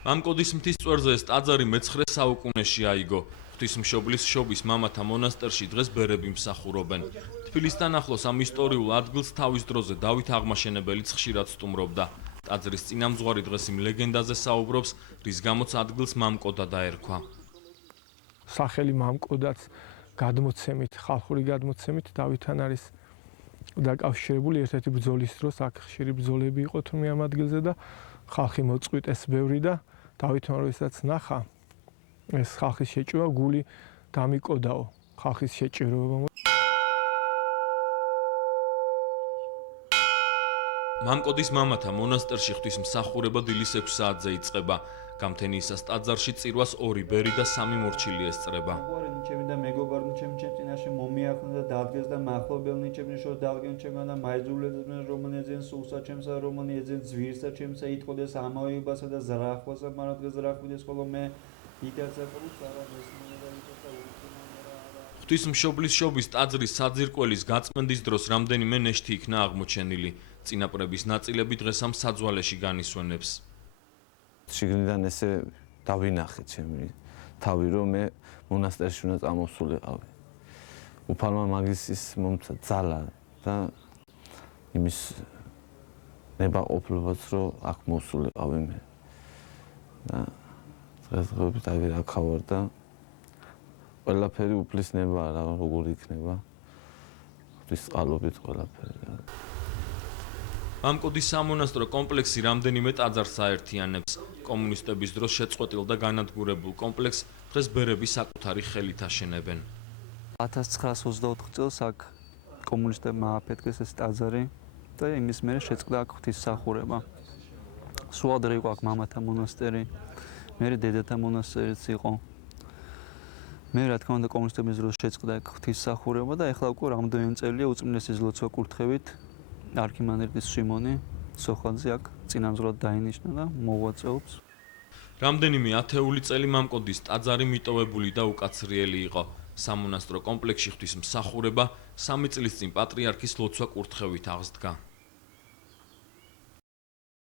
მამკოდის მთის წვერზე ეს ტაძარი მე-9 საუკუნეში აიგო. ღვთისმშობლის შობის მამათა მონასტერში დღეს ბერები მსახურობენ. თბილისთან ახლოს ამ ისტორიულ ადგილს თავის დროზე დავით აღმაშენებელიც ხშირად სტუმრობდა. ტაძრის წინამძღვარი დღეს იმ ლეგენდაზე საუბრობს, რის გამოც ადგილს მამკოდა დაერქვა. სახელი მამკოდაც გადმოცემით, ხალხური გადმოცემით დავითთან არის დაკავშირებული ერთ-ერთი ბრძოლის დროს აქ ხშირი ბრძოლები იყო თუმი ამ ადგილზე და ხალხი მოწყვიტეს ბევრი და დავითმა როდესაც ნახა ეს ხალხის შეჭრა გული დამიკოდაო ხალხის შეჭრება. მამკოდის მამათა მონასტერში ღვთისმსახურება დილის 6 საათზე იწყება. გამთენიისას ტაძარში წირვას 2 ბერი და 3 მორჩილი ესწრება. ჩემი და მეგობარი ჩემ წინაშე მომიახნა და დადგეს და მახლობელნი ჩემი შო დალგენ ჩემგან და მაიძულებდნენ რომ ეძენ სულსა ჩემსა რომ ეძენ ძვირსა ჩემსა იტყოდეს ამოებასა და ზრახვასა მაგრამ დღეს ზრახვიდეს ხოლო მე იკაცა პლუს არა მესმოდა იტყოდა ღვთისმშობლის შობის ტაძრის საძირკველის გაწმენდის დროს რამდენიმე ნეშთი იქნა აღმოჩენილი. წინაპრების ნაწილები დღეს ამ საძვალეში განისვენებს. შიგნიდან ესე დავინახე ჩემი თავი რომ მე მონასტერში უნდა წამოსულიყავი. უფალმა მაგისის მომცა ძალა და იმის ნებაყოფლობაც რომ აქ მოსულიყავი მე. და დღესდღეობით აღარ და ყველაფერი უფლის ნება რა როგორ იქნება. ღვთის წყალობით ყველაფერი. მამკოდის სამონასტრო კომპლექსი რამდენიმე ტაძარს აერთიანებს. კომუნისტების დროს შეწყვეტილ და განადგურებულ კომპლექსს დღეს ბერები საკუთარი ხელით აშენებენ. 1924 წელს აქ კომუნისტებმა აფეთქეს ეს ტაძარი და იმის მერე შეწყდა აქ ღვთისმსახურება. სულ ადრე იყო აქ მამათა მონასტერი, მერე დედათა მონასტერიც იყო. მე რა თქმა უნდა კომუნისტების დროს შეწყდა აქ ღვთისმსახურება და ეხლა უკვე რამდენიმე წელია უწმინდესის ლოცვა კურთხევით არქიმანდრიტის სიმონი სოხაძე აქ წინამძღვრად დაინიშნა და მოღვაწეობს. რამდენიმე ათეული წელი მამკოდის ტაძარი მიტოვებული და უკაცრიელი იყო. სამონასტრო კომპლექსში ღვთისმსახურება 3 წლის წინ პატრიარქის ლოცვა კურთხევით აღსდგა.